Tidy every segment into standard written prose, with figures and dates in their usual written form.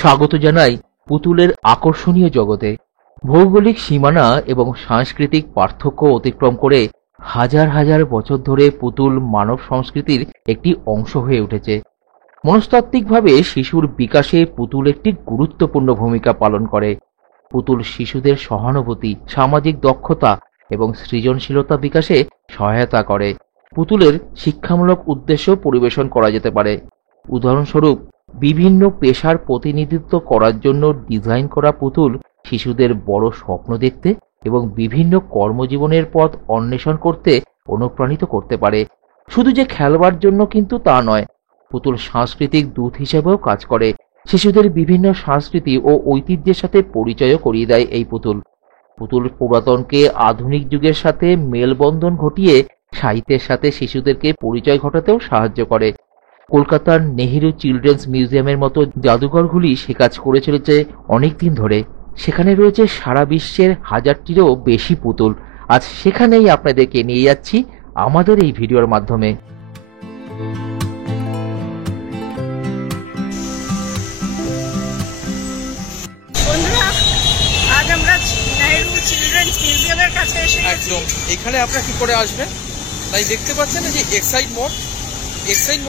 স্বাগত জানাই পুতুলের আকর্ষণীয় জগতে। ভৌগোলিক সীমানা এবং সাংস্কৃতিক পার্থক্য অতিক্রম করে হাজার হাজার বছর ধরে পুতুল মানব সংস্কৃতির একটি অংশ হয়ে উঠেছে। মনস্তাত্ত্বিকভাবে শিশুর বিকাশে পুতুল একটি গুরুত্বপূর্ণ ভূমিকা পালন করে। পুতুল শিশুদের সহানুভূতি, সামাজিক দক্ষতা এবং সৃজনশীলতা বিকাশে সহায়তা করে। পুতুলের শিক্ষামূলক উদ্দেশ্য পরিবেশন করা যেতে পারে। উদাহরণস্বরূপ, বিভিন্ন পেশার প্রতিনিধিত্ব করার জন্য ডিজাইন করা পুতুল শিশুদের বড় স্বপ্ন দেখতে এবং বিভিন্ন কর্মজীবনের পথ অন্বেষণ করতে অনুপ্রাণিত করতে পারে। শুধু যে খেলবার জন্য কিন্তু তা নয়, পুতুল সাংস্কৃতিক দূত হিসেবেও কাজ করে। শিশুদের বিভিন্ন সংস্কৃতি ও ঐতিহ্যের সাথে পরিচয়ও করিয়ে দেয় এই পুতুল। পুতুল পুরাতনকে আধুনিক যুগের সাথে মেলবন্ধন ঘটিয়ে সাহিত্যের সাথে শিশুদেরকে পরিচয় ঘটাতেও সাহায্য করে। কলকাতার নেহেরু চিলড্রেন্স মিউজিয়ামের মতো জাদুঘরগুলি সে কাজ করে চলেছে অনেকদিন ধরে। সেখানে রয়েছে সারা বিশ্বের হাজারটিরও বেশি পুতুল। আজ সেখানেই আপনাদেরকে নিয়ে যাচ্ছি আমাদের এই ভিডিওর মাধ্যমে। বন্ধুরা, আজ আমরা নেহেরু চিলড্রেন্স মিউজিয়ামের কাছে এসে একদম এখানে আপনারা কি করে আসবেন, তাই দেখতে পাচ্ছেন যে এক্সাইড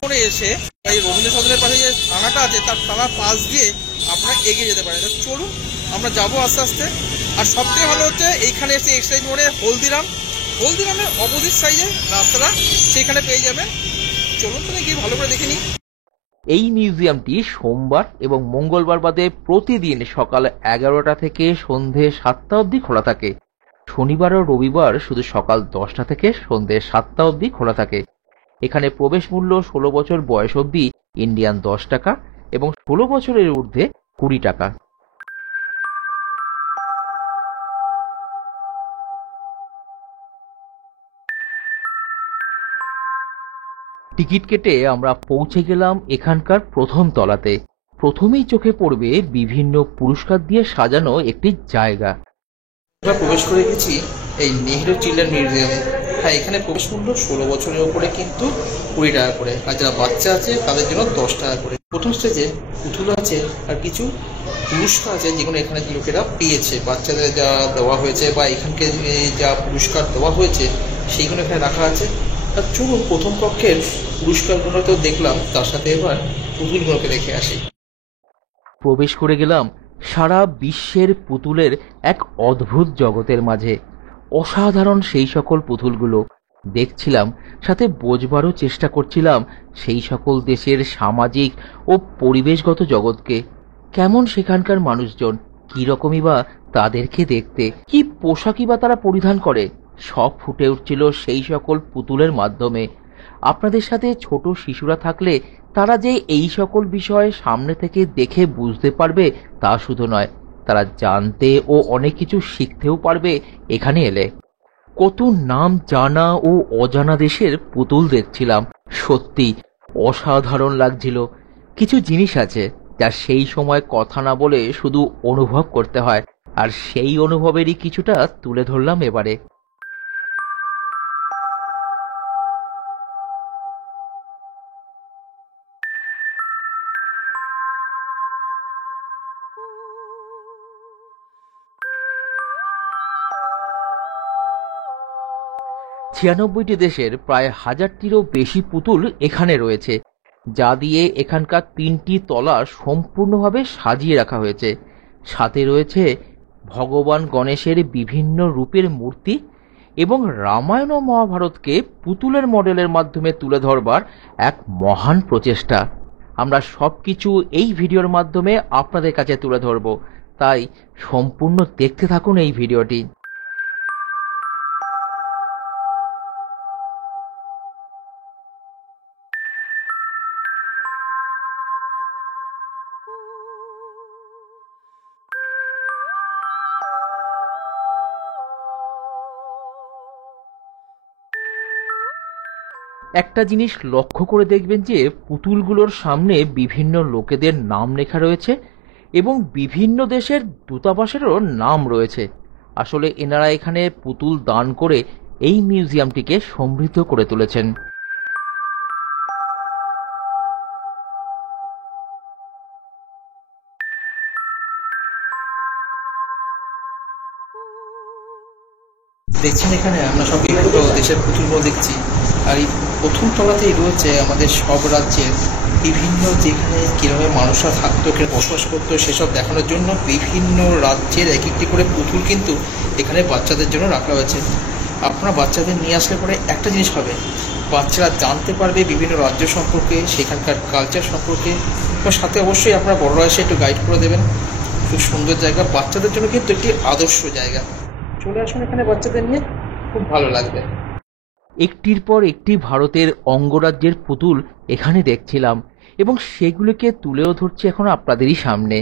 মোড়ে এসে এই রবীন্দ্র সদনের পাশে যে থানাটা আছে তার থানার পাশ দিয়ে আপনারা এগিয়ে যেতে পারেন। চলুন আমরা যাবো আস্তে আস্তে। আর সবথেকে ভালো হচ্ছে এইখানে এসে এক্সাইড মোড়ে হলদিরামের অপোজিট সাইডে রাস্তাটা সেখানে পেয়ে যাবেন। চলুন তাহলে গিয়ে ভালো করে দেখে নিই। এই মিউজিয়ামটি সোমবার এবং মঙ্গলবার বাদে প্রতিদিন সকাল 11টা থেকে সন্ধে 7টা অবধি খোলা থাকে। শনিবার ও রবিবার শুধু সকাল 10টা থেকে সন্ধে 7টা অবধি খোলা থাকে। এখানে প্রবেশ মূল্য 16 বছর বয়স অবধি ইন্ডিয়ান 10 টাকা এবং 16 বছরের ঊর্ধ্বে 20 টাকা। টিকিট কেটে আমরা পৌঁছে গেলাম এখানকার প্রথম তলাতে। প্রথমেই চোখে পড়বে বিভিন্ন পুরস্কার দিয়ে সাজানো একটি জায়গা। আমরা প্রবেশ করে গেছি এই নেহেরু চিলড্রেন মিউজিয়ামে। হ্যাঁ, এখানে প্রবেশ মূল্য 16 বছরের উপরে কিন্তু 20 টাকা করে, আর যারা বাচ্চা আছে তাদের জন্য 10 টাকা করে। প্রথম স্টেজে পুতুল আছে আর কিছু পুরস্কার আছে যেগুলো এখানে লোকেরা পেয়েছে। বাচ্চাদের যা দেওয়া হয়েছে বা এখানকে যা পুরস্কার দেওয়া হয়েছে সেইগুলো এখানে রাখা আছে। আর চলুন প্রথম কক্ষের পুরস্কারগুলো তো দেখলাম, তার সাথে এবার পুতুলগুলোকে দেখে আসি। প্রবেশ করে গেলাম সারা বিশ্বের পুতুলের এক অদ্ভুত জগতের মাঝে। অসাধারণ সেই সকল পুতুলগুলো দেখছিলাম, সাথে বোঝবারও চেষ্টা করছিলাম সেই সকল দেশের সামাজিক ও পরিবেশগত জগৎকে। কেমন সেখানকার মানুষজন, কি রকমই বা তাদেরকে দেখতে, কি পোশাকই বা তারা পরিধান করে, সব ফুটে উঠছিল সেই সকল পুতুলের মাধ্যমে। আপনাদের সাথে ছোট শিশুরা থাকলে তারা যে এই সকল বিষয় সামনে থেকে দেখে বুঝতে পারবে তা শুধু নয়, তারা জানতে ও অনেক কিছু শিখতেও পারবে এখানে এলে। কত নাম জানা ও অজানা দেশের পুতুল দেখছিলাম, সত্যি অসাধারণ লাগছিল। কিছু জিনিস আছে যা সেই সময় কথা না বলে শুধু অনুভব করতে হয়, আর সেই অনুভবেরই কিছুটা তুলে ধরলাম এবারে। ছিয়ানব্বইটি দেশের প্রায় 1000টিরও বেশি পুতুল এখানে রয়েছে, যা দিয়ে এখানকার 3টি তলা সম্পূর্ণভাবে সাজিয়ে রাখা হয়েছে। সাথে রয়েছে ভগবান গণেশের বিভিন্ন রূপের মূর্তি এবং রামায়ণ ও মহাভারতকে পুতুলের মডেলের মাধ্যমে তুলে ধরবার এক মহান প্রচেষ্টা। আমরা সবকিছু এই ভিডিওর মাধ্যমে আপনাদের কাছে তুলে ধরব, তাই সম্পূর্ণ দেখতে থাকুন এই ভিডিওটি। একটা জিনিস লক্ষ্য করে দেখবেন যে পুতুলগুলোর সামনে বিভিন্ন লোকেদের নাম লেখা রয়েছে এবং বিভিন্ন দেশের দূতাবাসেরও নাম রয়েছে। আসলে এনারা এখানে পুতুল দান করে এই মিউজিয়ামটিকে সমৃদ্ধ করে তুলেছেন। দেখছেন এখানে আমরা সব বিভিন্ন দেশের পুতুলগুলো দেখছি, আর এই প্রথম তলাতেই রয়েছে আমাদের সব রাজ্যের বিভিন্ন, যেখানে কীভাবে মানুষরা থাকতো, কে বসবাস করতো সেসব দেখানোর জন্য বিভিন্ন রাজ্যের এক একটি করে পুতুল কিন্তু এখানে বাচ্চাদের জন্য রাখা হয়েছে। আপনারা বাচ্চাদের নিয়ে আসলে পরে একটা জিনিস হবে, বাচ্চারা জানতে পারবে বিভিন্ন রাজ্য সম্পর্কে, সেখানকার কালচার সম্পর্কে, এবং সাথে অবশ্যই আপনারা বড়রা এসে একটু গাইড করে দেবেন। খুব সুন্দর জায়গা, বাচ্চাদের জন্য কিন্তু একটি আদর্শ জায়গা। চলে আসুন এখানে বাচ্চাদের নিয়ে, খুব ভালো লাগবে। একটির পর একটি ভারতের অঙ্গরাজ্যের পুতুল এখানে দেখছিলাম এবং সেগুলোকে তুলেও ধরছি এখন আপনাদেরই সামনে।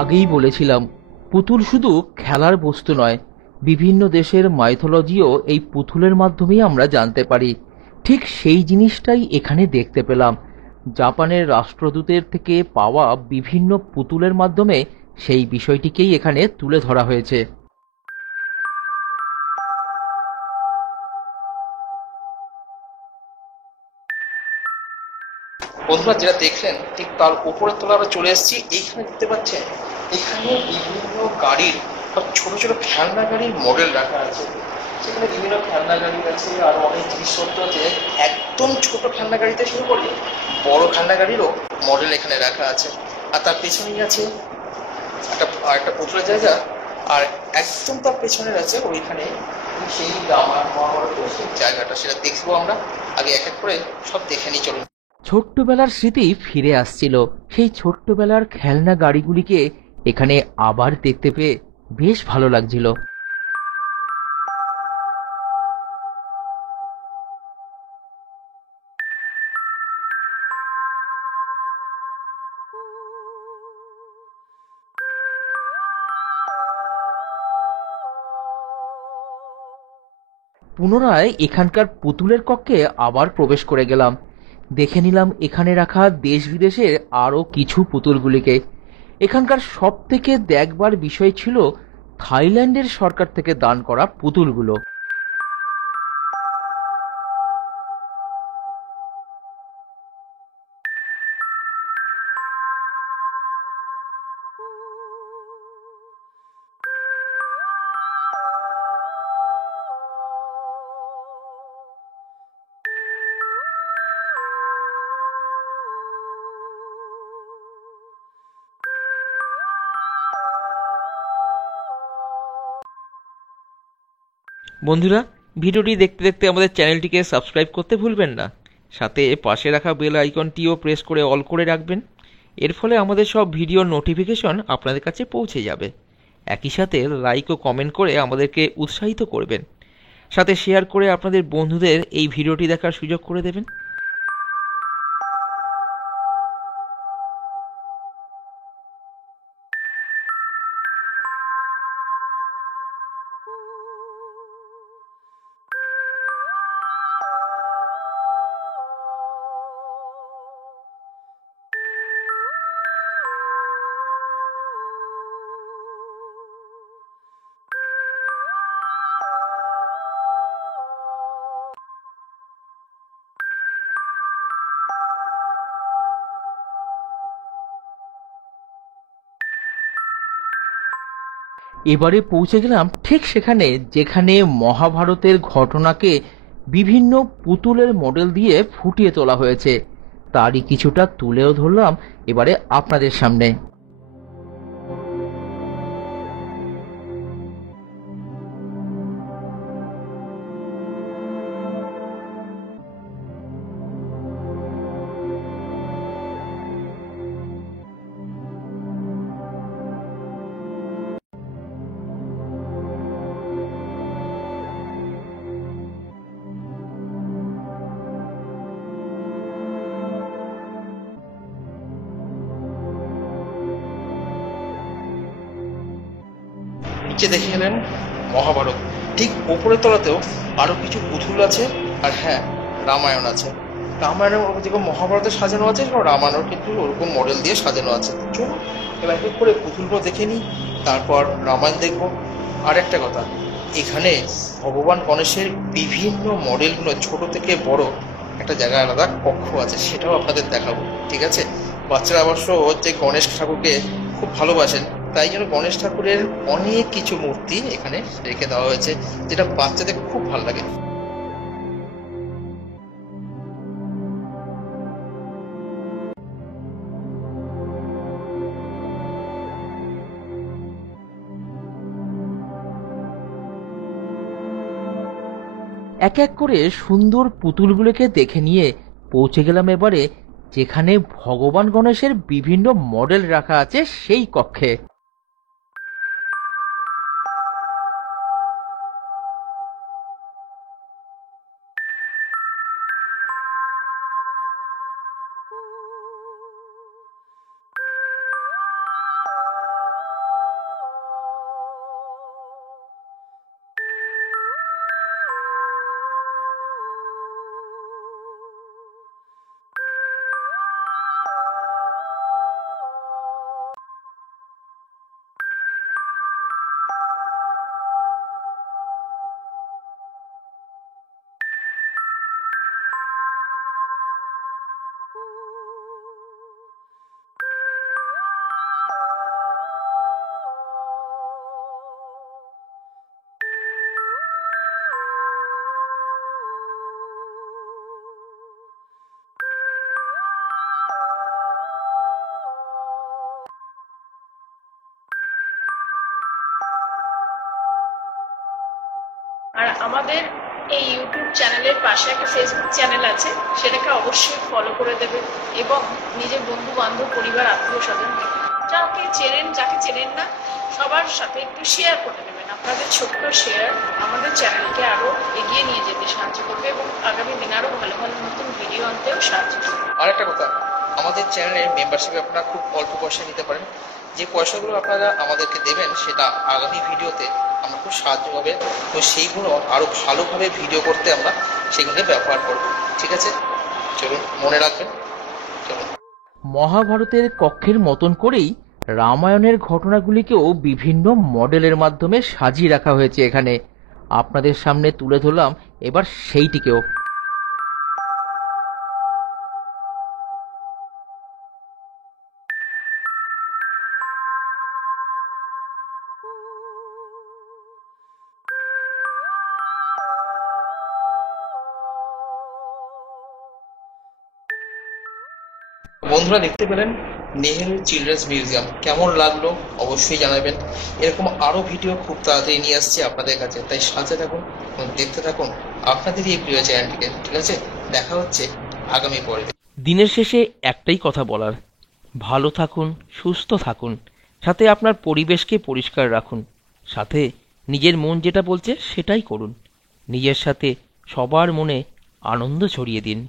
আগেই বলেছিলাম, পুতুল শুধু খেলার বস্তু নয়, বিভিন্ন দেশের মাইথোলজিও এই পুতুলের মাধ্যমেই আমরা জানতে পারি। ঠিক সেই জিনিসটাই এখানে দেখতে পেলাম। জাপানের রাষ্ট্রদূতের থেকে পাওয়া বিভিন্ন পুতুলের মাধ্যমে সেই বিষয়টিকেই এখানে তুলে ধরা হয়েছে। বন্ধুরা যেটা দেখলেন ঠিক তার উপরের তলা আমরা চলে এসেছি। এইখানে দেখতে পাচ্ছেন এখানে বিভিন্ন গাড়ির, ছোট ছোট খেলনা গাড়ির মডেল রাখা আছে। সেখানে বিভিন্ন খেলনা গাড়ি আছে, আরো অনেক জিনিসপত্র আছে। একদম ছোট খেলনা গাড়িতে শুরু করে বড় খেলনা গাড়িরও মডেল এখানে রাখা আছে। আর তার পেছনেই আছে একটা পুতুলের জায়গা, আর একদম তার পেছনের আছে ওইখানে সেই আমার জায়গাটা, সেটা দেখবো আমরা। আগে এক এক করে সব দেখে নিই, চলুন। ছোট্টবেলার স্মৃতি ফিরে আসছিল। সেই ছোট্টবেলার খেলনা গাড়িগুলিকে এখানে আবার দেখতে পেয়ে বেশ ভালো লাগছিল। পুনরায় এখানকার পুতুলের কক্ষে আবার প্রবেশ করে গেলাম। দেখে নিলাম এখানে রাখা দেশ বিদেশের আরও কিছু পুতুলগুলিকে। এখানকার সব থেকে দেখবার বিষয় ছিল থাইল্যান্ডের সরকার থেকে দান করা পুতুলগুলো। বন্ধুরা, ভিডিওটি দেখতে দেখতে আমাদের চ্যানেলটিকে সাবস্ক্রাইব করতে ভুলবেন না। সাথে পাশে রাখা বেল আইকনটিও প্রেস করে অল করে রাখবেন। এর ফলে আমাদের সব ভিডিওর নোটিফিকেশন আপনাদের কাছে পৌঁছে যাবে। একই সাথে লাইক ও কমেন্ট করে আমাদেরকে উৎসাহিত করবেন। সাথে শেয়ার করে আপনাদের বন্ধুদের এই ভিডিওটি দেখার সুযোগ করে দেবেন। এবারে পৌঁছে গেলাম ঠিক সেখানে যেখানে মহাভারতের ঘটনাকে বিভিন্ন পুতুলের মডেল দিয়ে ফুটিয়ে তোলা হয়েছে। তারই কিছুটা তুলেও ধরলাম এবারে আপনাদের সামনে। নিচে দেখে গেলেন মহাভারত, ঠিক ওপরের তলাতেও আরো কিছু পুতুল আছে, আর হ্যাঁ রামায়ণ আছে। রামায়ণের যেরকম মহাভারতে সাজানো আছে রামায়ণের কিন্তু ওরকম মডেল দিয়ে সাজানো আছে। চলুন এবার এক করে পুতুলগুলো দেখে নিই, তারপর রামায়ণ দেখবো। আর একটা কথা, এখানে ভগবান গণেশের বিভিন্ন মডেলগুলো ছোট থেকে বড় একটা জায়গায় আলাদা কক্ষ আছে, সেটাও আপনাদের দেখাবো। ঠিক আছে, বাচ্চারা অবশ্য যে গণেশ ঠাকুরকে খুব ভালোবাসেন, তাই জন্য গণেশ ঠাকুরের অনেক কিছু মূর্তি এখানে রেখে দেওয়া হয়েছে, যেটা বাচ্চাদের খুব ভালো লাগে। এক এক করে সুন্দর পুতুলগুলোকে দেখে নিয়ে পৌঁছে গেলাম এবারে যেখানে ভগবান গণেশের বিভিন্ন মডেল রাখা আছে সেই কক্ষে। আর আমাদের এই ইউটিউব চ্যানেলের পাশে একটা ফেসবুক চ্যানেল আছে, সেটাকে অবশ্যই ফলো করে দেবেন এবং নিজের বন্ধু বান্ধব পরিবার আত্মীয় স্বজন যাকে চেনেন না সবার সাথে একটু শেয়ার করে দেবেন। আপনাদের ছোট্ট শেয়ার আমাদের চ্যানেলকে আরো এগিয়ে নিয়ে যেতে সাহায্য করবে এবং আগামী দিনে আরো ভালো ভালো নতুন ভিডিও আনতেও সাহায্য করবে। আর একটা কথা, আমাদের চ্যানেলের মেম্বারশিপে আপনারা খুব অল্প পয়সা নিতে পারেন। যে পয়সাগুলো আপনারা আমাদেরকে দেবেন সেটা আগামী ভিডিওতে আমরা খুব সাহায্য হবে, তো সেইগুলো আরো ভালোভাবে ভিডিও করতে আমরা সেগুলোকে ব্যবহার করব। ঠিক আছে, চলুন মনে রাখবেন। চলুন, মহাভারতের কক্ষের মতন করেই রামায়ণের ঘটনাগুলিকেও বিভিন্ন মডেলের মাধ্যমে সাজিয়ে রাখা হয়েছে এখানে। আপনাদের সামনে তুলে ধরলাম এবার সেইটিকেও। বন্ধুরা দেখতে পেলেন নেহেরু চিলড্রেন্স মিউজিয়াম, কেমন লাগলো অবশ্যই জানাবেন। এরকম আরো ভিডিও খুব তাড়াতাড়ি নিয়ে আসছে আপনাদের কাছে, তাই সাথে থাকুন এবং দেখতে থাকুন আপনাদের এই প্রিয় চ্যানেলটিকে। ঠিক আছে, দেখা হচ্ছে আগামী পর্বে। দিনের শেষে একটাই কথা বলার, ভালো থাকুন, সুস্থ থাকুন, সাথে আপনার পরিবেশকে পরিষ্কার রাখুন, সাথে নিজের মন যেটা বলছে সেটাই করুন, নিজের সাথে সবার মনে আনন্দ ছড়িয়ে দিন।